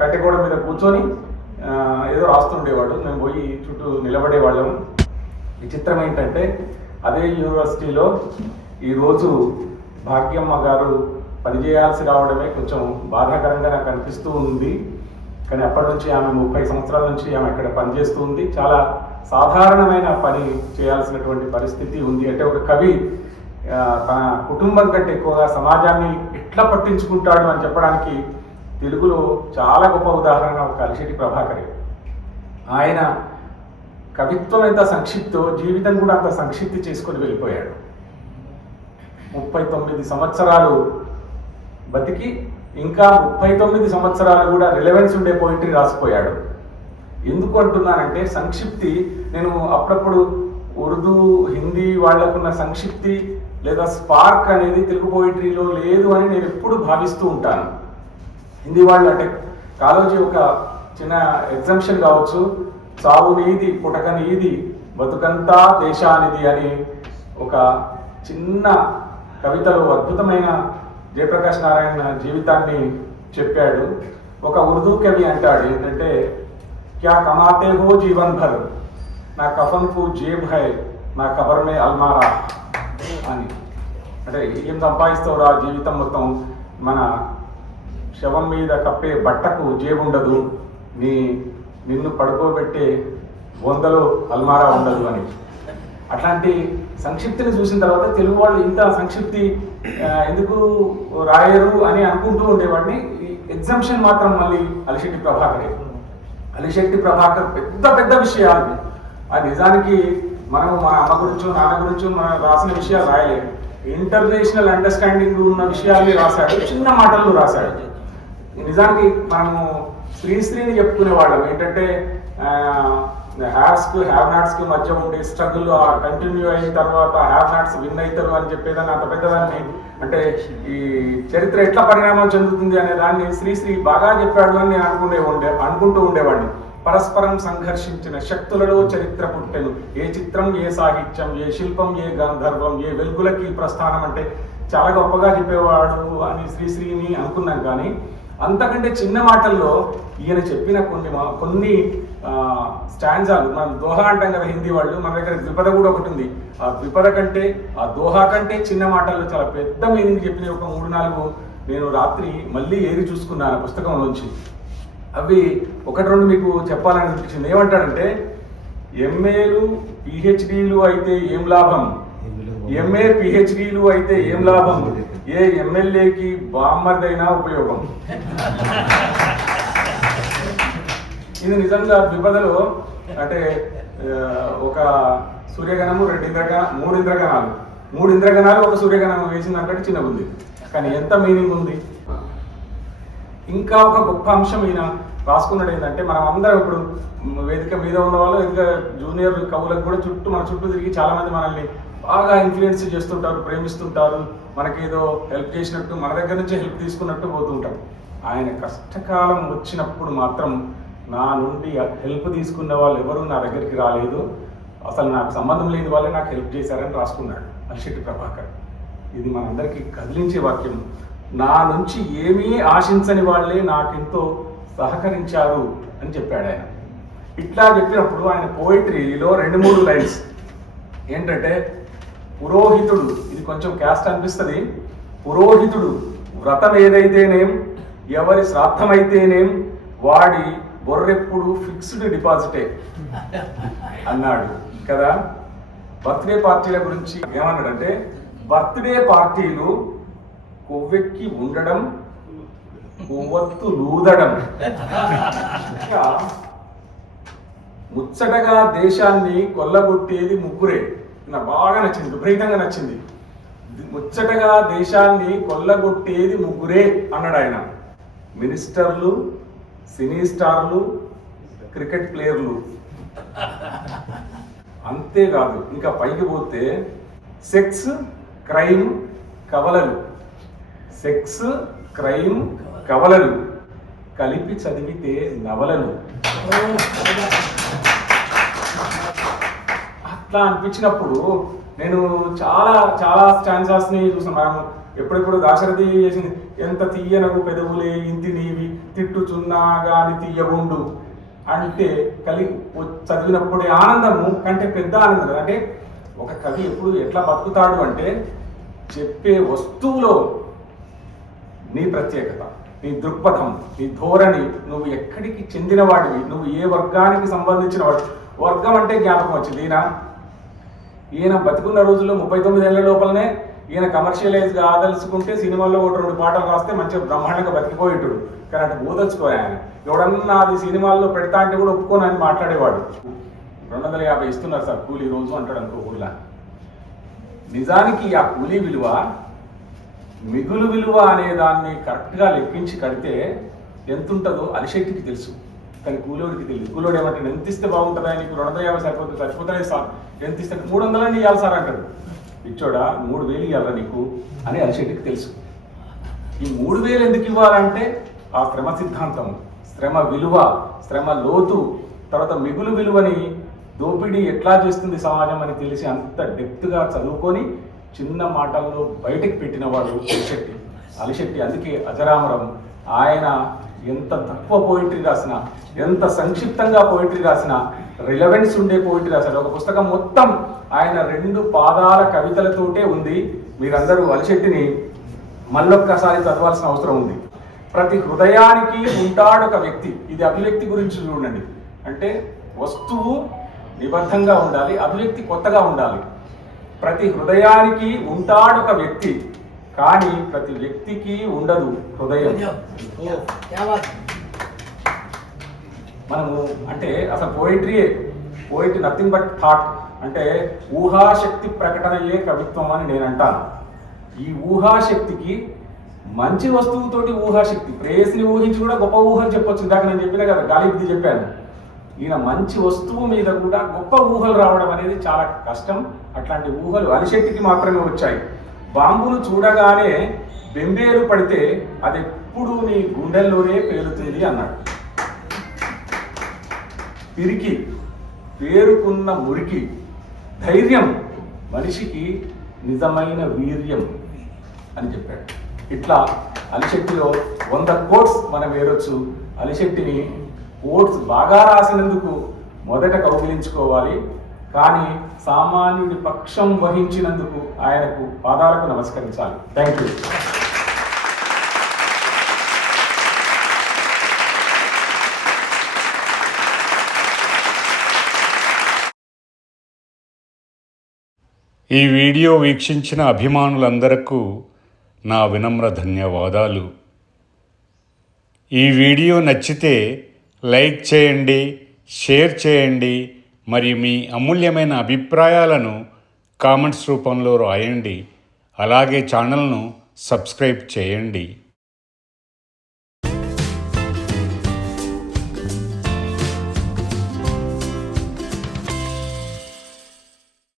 కట్టెగోడ మీద కూర్చొని ఏదో రాస్తుండేవాడు. మేము పోయి చుట్టూ నిలబడేవాళ్ళం. విచిత్రం ఏంటంటే అదే యూనివర్సిటీలో ఈరోజు భాగ్యమ్మ గారు పనిచేయాల్సి రావడమే కొంచెం బాధాకరంగా నాకు అనిపిస్తూ ఉంది. కానీ అప్పటి నుంచి ఆమె 30 సంవత్సరాల నుంచి ఆమె ఇక్కడ పనిచేస్తూ ఉంది. చాలా సాధారణమైన పని చేయాల్సినటువంటి పరిస్థితి ఉంది. అంటే ఒక కవి తన కుటుంబం కంటే ఎక్కువగా సమాజాన్ని ఎట్లా పట్టించుకుంటాడు అని చెప్పడానికి తెలుగులో చాలా గొప్ప ఉదాహరణ ఒక అలిశెట్టి ప్రభాకరే. ఆయన కవిత్వం ఎంత సంక్షిప్తో జీవితం కూడా అంత సంక్షిప్తి చేసుకొని వెళ్ళిపోయాడు. 39 సంవత్సరాలు బతికి ఇంకా 39 సంవత్సరాలు కూడా రిలవెన్స్ ఉండే పోయిటరీ రాసిపోయాడు. ఎందుకు అంటున్నానంటే సంక్షిప్తి, నేను అప్పుడప్పుడు ఉర్దూ హిందీ వాళ్లకున్న సంక్షిప్తి లేదా స్పార్క్ అనేది తెలుగు పోయిటరీలో లేదు అని నేను ఎప్పుడు భావిస్తూ ఉంటాను. హిందీ వాళ్ళు అంటే కాలోజీ ఒక చిన్న ఎగ్జంప్షన్ కావచ్చు, చావు నీది పుటక నీది బతుకంతా దేశానిది అని ఒక చిన్న కవితలో అద్భుతమైన జయప్రకాష్ నారాయణ జీవితాన్ని చెప్పాడు. ఒక ఉర్దూ కవి అంటాడు ఏంటంటే, క్యా కమాతే హో జీవన్ భర్, నా కఫన్ కు జేబ్ హై, నా కబర్ మే అల్మారా అని. అంటే ఏం సంపాదిస్తావురా జీవితం మొత్తం, మన శవం మీద కప్పే బట్టకు జేబు ఉండదు, నిన్ను పడుకోబెట్టే బొందలో అల్మారా ఉండదు అని. అట్లాంటి సంక్షిప్తిని చూసిన తర్వాత తెలుగు వాళ్ళు ఇంత సంక్షిప్తి ఎందుకు రాయరు అని అనుకుంటూ ఉండేవాడిని. ఈ ఎగ్జంప్షన్ మాత్రం మళ్ళీ అలిశెట్టి ప్రభాకరే. అలిశెట్టి ప్రభాకర్ పెద్ద పెద్ద విషయాలు, అది నిజానికి మనం మన అమ్మ గురించో నాన్న గురించో మనం రాసిన విషయాలు రాయలేము. ఇంటర్నేషనల్ అండర్స్టాండింగ్ ఉన్న విషయాల్ని రాశాడు, చిన్న మాటల్లో రాశాడు. నిజానికి మనము శ్రీని చెప్పుకునేవాళ్ళం ఏంటంటే హ్యావ్స్కు హ్యావ్ నాట్స్కి మధ్య ఉండే స్ట్రగుల్ కంటిన్యూ అయిన తర్వాత హ్యావ్ నాట్స్ విన్ అవుతారు అని చెప్పేదాన్ని, అంత పెద్దదాన్ని అంటే ఈ చరిత్ర ఎట్లా పరిణామం చెందుతుంది అనే దాన్ని శ్రీ బాగా చెప్పాడు అని నేను అనుకుంటూ ఉండేవాడిని. పరస్పరం సంఘర్షించిన శక్తులలో చరిత్ర పుట్టెను, ఏ చిత్రం ఏ సాహిత్యం, ఏ శిల్పం ఏ గాంధర్వం, ఏ వెలుగులకి ప్రస్థానం అంటే చాలా గొప్పగా చెప్పేవాడు అని శ్రీని అనుకున్నాం. కానీ అంతకంటే చిన్న మాటల్లో ఈయన చెప్పిన కొన్ని స్టాండ్జాలు, మనం దోహా అంటాం కదా హిందీ వాళ్ళు, మన దగ్గర ద్విపద కూడా ఒకటి ఉంది. ఆ ద్విపద కంటే ఆ దోహా కంటే చిన్న మాటల్లో చాలా పెద్ద మీనింగ్ చెప్పిన ఒక 3-4 నేను రాత్రి మళ్ళీ ఏరి చూసుకున్నాను పుస్తకంలోంచి. అవి 1-2 మీకు చెప్పాలని అనిపించింది. ఏమంటాడంటే, ఎంఏలు పిహెచ్డీలు అయితే ఏం లాభం, ఎంఏ పిహెచ్డీలు అయితే ఏం లాభం, ఏ ఎమ్మెల్యేకి బామ్మర్దైనా ఉపయోగం. ఇది నిజంగా ద్విపదలో అంటే ఒక సూర్యగణము 3 ఇంద్రగణాలు ఒక సూర్యగణం వేసిందంటే చిన్నగా ఉంది, కానీ ఎంత మీనింగ్ ఉంది. ఇంకా ఒక గొప్ప అంశం ఈయన రాసుకున్నాడు ఏంటంటే, మనం అందరం ఇప్పుడు వేదిక మీద ఉన్న వాళ్ళు వేదిక జూనియర్ కవులకు కూడా మన చుట్టూ తిరిగి చాలామంది మనల్ని బాగా ఇన్ఫ్లుయెన్స్ చేస్తుంటారు, ప్రేమిస్తుంటారు, మనకేదో హెల్ప్ చేసినట్టు, మన దగ్గర నుంచి హెల్ప్ తీసుకున్నట్టు పోతుంటారు. ఆయన కష్టకాలం వచ్చినప్పుడు మాత్రం నా నుండి హెల్ప్ తీసుకున్న వాళ్ళు ఎవరు నా దగ్గరికి రాలేదు, అసలు నాకు సంబంధం లేని వాళ్ళే నాకు హెల్ప్ చేశారని రాసుకున్నాడు అలిశెట్టి ప్రభాకర్. ఇది మనందరికీ కదిలించే వాక్యం. నా నుంచి ఏమీ ఆశించని వాళ్ళే నాకెంతో సహకరించారు అని చెప్పాడు ఆయన. ఇట్లా చెప్పినప్పుడు ఆయన పోయిటరీలో 2-3 లైన్స్ ఏంటంటే, పురోహితుడు, ఇది కొంచెం క్యాస్ట్ అనిపిస్తుంది, పురోహితుడు వ్రతం ఏదైతేనేం, ఎవరి శ్రాద్ధమైతేనేం, వాడి బొర్రెప్పుడు ఫిక్స్డ్ డిపాజిటే అన్నాడు కదా. బర్త్డే పార్టీల గురించి ఏమన్నాడంటే, బర్త్డే పార్టీలు కొవ్వెక్కి ఉండడం, కొవ్వొత్తు లూదడం, ముచ్చటగా దేశాన్ని కొల్లగొట్టేది ముగ్గురే. నాకు బాగా నచ్చింది, విపరీతంగా నచ్చింది. ముచ్చటగా దేశాన్ని కొల్లగొట్టేది ముగ్గురే అన్నాడు ఆయన. మినిస్టర్లు, సినీ స్టార్లు, క్రికెట్ ప్లేయర్లు. అంతేకాదు ఇంకా పైకి పోతే సెక్స్, క్రైమ్, కవలలు, సెక్స్, క్రైమ్, కవలలు కలిపి చదివితే నవలలు. అట్లా అనిపించినప్పుడు నేను చాలా చాలా స్టాండ్జాస్ని చూసాను. మనం ఎప్పుడెప్పుడు దాశరథి చేసింది, ఎంత తీయనగు పెదవులే ఇంటి నీవి తిట్టుచున్నాగాని తీయగుండు అంటే చదివినప్పుడే ఆనందము కంటే పెద్ద ఆనందం కదా. అంటే ఒక కవి ఎప్పుడు ఎట్లా బతుకుతాడు అంటే చెప్పే వస్తువులో నీ ప్రత్యేకత, నీ దృక్పథం, నీ ధోరణి, నువ్వు ఎక్కడికి చెందినవాడివి, నువ్వు ఏ వర్గానికి సంబంధించిన వాడు. వర్గం అంటే జ్ఞాపకం వచ్చింది. ఈయన బతుకున్న రోజుల్లో 39 ఏళ్ల లోపలనే ఈయన కమర్షియలైజ్ కాదలుచుకుంటే సినిమాల్లో 1-2 పాటలు రాస్తే మంచిగా బ్రహ్మాండంగా బతికిపోయేటాడు. కానీ అటు బోదలుచుకోలే ఆయన. ఎవడన్నా అది సినిమాల్లో పెడతా అంటే కూడా ఒప్పుకొని అని మాట్లాడేవాడు. 250 ఇస్తున్నారు సార్ కూలీ రోజు అంటాడు అనుకో ఊళ్ళో. నిజానికి ఆ కూలీ విలువ, మిగులు విలువ అనే దాన్ని కరెక్ట్గా లెక్కించి కడితే ఎంత ఉంటుందో అలిశెట్టికి తెలుసు, కానీ కూలోడికి తెలియదు. కూలోడు ఏమంటాడు, ఎంత ఇస్తే బాగుంటుందా, నీకు 250 సరిపోతుంది, చచ్చిపోతానే సార్, ఎంత ఇస్తే 300 ఇవ్వాలి సార్ అంటాడు. ఇచ్చోడా 3000 ఇవ్వాలా నీకు అని అలిశెట్టికి తెలుసు. ఈ 3000 ఎందుకు ఇవ్వాలంటే ఆ శ్రమ సిద్ధాంతం, శ్రమ విలువ, శ్రమ లోతు, తర్వాత మిగులు విలువని దోపిడీ ఎట్లా చేస్తుంది సమాజం అని తెలిసి అంత డెప్త్గా చదువుకొని చిన్న మాటల్లో బయటకు పెట్టినవాడు అలిశెట్టి. అందుకే అజరామరం. ఆయన ఎంత తక్కువ పోయిటరీ రాసినా, ఎంత సంక్షిప్తంగా పోయిటరీ రాసినా, రిలవెన్స్ ఉండే పోయిటరీ రాశాడు. ఒక పుస్తకం మొత్తం ఆయన 2 పాదాల కవితలతోటే ఉంది. మీరందరూ అలిశెట్టిని మళ్ళొక్కసారి చదవాల్సిన అవసరం ఉంది. ప్రతి హృదయానికి ఉంటాడొక వ్యక్తి. ఇది అభివ్యక్తి గురించి చూడండి. అంటే వస్తువు నిబద్ధంగా ఉండాలి, అభివ్యక్తి కొత్తగా ఉండాలి. ప్రతి హృదయానికి ఉంటాడొక వ్యక్తి, కానీ ప్రతి వ్యక్తికి ఉండదు హృదయం. మనము అంటే అసలు పోయిటరీ నథింగ్ బట్ థాట్. అంటే ఊహాశక్తి ప్రకటనయే కవిత్వం అని నేను అంటాను. ఈ ఊహాశక్తికి మంచి వస్తువుతోటి ఊహాశక్తి, ప్రేయస్ని ఊహించి కూడా గొప్ప ఊహలు చెప్పొచ్చు. ఇందాక నేను చెప్పినా కదా, గాలిబుద్ధి చెప్పాను. ఈయన మంచి వస్తువు మీద కూడా గొప్ప ఊహలు రావడం అనేది చాలా కష్టం. అట్లాంటి ఊహలు అలిశెట్టికి మాత్రమే వచ్చాయి. బాంబును చూడగానే బెంబేలు పడితే అది ఎప్పుడు నీ గుండెల్లోనే పేలుతుంది అన్నాడు. పిరికి, పేరుకున్న మురికి, ధైర్యం మనిషికి నిజమైన వీర్యం అని చెప్పాడు. ఇట్లా అలిశెట్టిలో 100 కోట్స్ మనం వేరొచ్చు. అలిశెట్టిని కోట్స్ బాగా రాసినందుకు మొదట కౌగిలించుకోవాలి, కానీ సామాన్యుడి పక్షం వహించినందుకు ఆయనకు పాదాలకు నమస్కరించాలి. Thank you. ఈ వీడియో వీక్షించిన అభిమానులందరకు నా వినమ్ర ధన్యవాదాలు. ఈ వీడియో నచ్చితే లైక్ చేయండి, షేర్ చేయండి, మరియు మీ అమూల్యమైన అభిప్రాయాలను కామెంట్స్ రూపంలో రాయండి. అలాగే ఛానల్ను సబ్స్క్రైబ్ చేయండి.